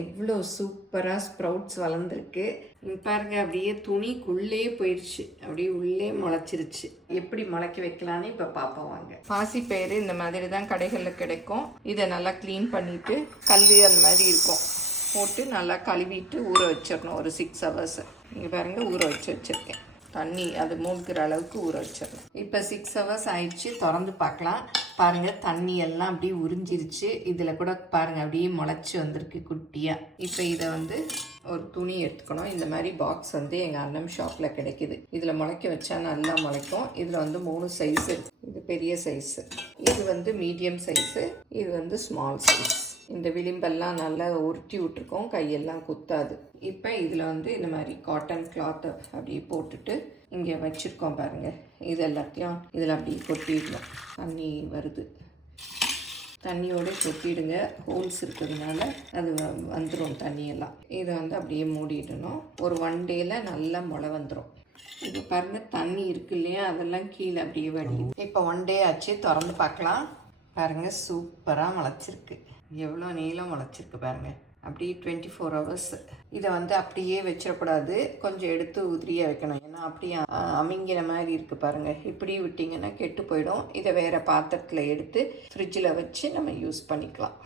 எவ்வளோ சூப்பராக ஸ்ப்ரவுட்ஸ் வளர்ந்துருக்கு. பாருங்க, அப்படியே துணிக்குள்ளே போயிடுச்சு, அப்படியே உள்ளே முளைச்சிருச்சு. எப்படி முளைக்க வைக்கலான்னு இப்போ பார்ப்போம் வாங்க. பாசிப்பயிறு இந்த மாதிரி தான் கடைகளில் கிடைக்கும். இதை நல்லா க்ளீன் பண்ணிவிட்டு கல் அந்த மாதிரி இருக்கும் போட்டு நல்லா கழுவிட்டு ஊற வச்சிடணும் ஒரு 6 ஹவர்ஸ். இங்கே பாருங்கள், ஊற வச்சுருக்கேன். தண்ணி அது மூழ்கிற அளவுக்கு ஊற வச்சிடணும். இப்போ 6 ஹவர்ஸ் ஆயிடுச்சு. திறந்து பார்க்கலாம். பாருங்கள், தண்ணி எல்லாம் அப்படியே உறிஞ்சிருச்சு. இதில் கூட பாருங்கள் அப்படியே முளைச்சி வந்திருக்கு குட்டியாக. இப்போ இதை ஒரு துணி எடுத்துக்கணும். இந்த மாதிரி பாக்ஸ் எங்கள் அண்ணன் ஷாப்பில் கிடைக்கிது. இதில் முளைக்க வச்சா நல்லா முளைக்கும். இதில் 3 சைஸு. இது பெரிய சைஸு, இது மீடியம் சைஸு, இது ஸ்மால் சைஸ். இந்த விளிம்பெல்லாம் நல்லா உருட்டி விட்டுருக்கோம், கையெல்லாம் குத்தாது. இப்போ இதில் இந்த மாதிரி காட்டன் கிளாத்தை அப்படியே போட்டுட்டு இங்கே வச்சுருக்கோம் பாருங்கள். இது எல்லாத்தையும் இதில் அப்படியே கொட்டிடணும். தண்ணி வருது, தண்ணியோடு கொட்டிடுங்க. ஹோல்ஸ் இருக்கிறதுனால அது வந்துடும் தண்ணியெல்லாம். இதை அப்படியே மூடிடணும். ஒரு 1 டேயில் நல்லா முளை வந்துடும். இப்போ பாருங்கள், தண்ணி இருக்கு இல்லையா, அதெல்லாம் கீழே அப்படியே வடியும். இப்போ 1 டே ஆச்சு, திறந்து பார்க்கலாம். பாருங்கள், சூப்பராக முளைச்சிருக்கு. எவ்வளோ நீளம் முளைச்சிருக்கு பாருங்கள். அப்படியே 24 ஹவர்ஸ். இதை அப்படியே வச்சிடக்கூடாது, கொஞ்சம் எடுத்து உதிரியாக வைக்கணும். ஏன்னா அப்படியே அமிங்கிற மாதிரி இருக்குது பாருங்கள். இப்படி விட்டிங்கன்னா கெட்டு போயிடும். இதை வேறு பாத்திரத்தில் எடுத்து ஃப்ரிட்ஜில் வச்சு நம்ம யூஸ் பண்ணிக்கலாம்.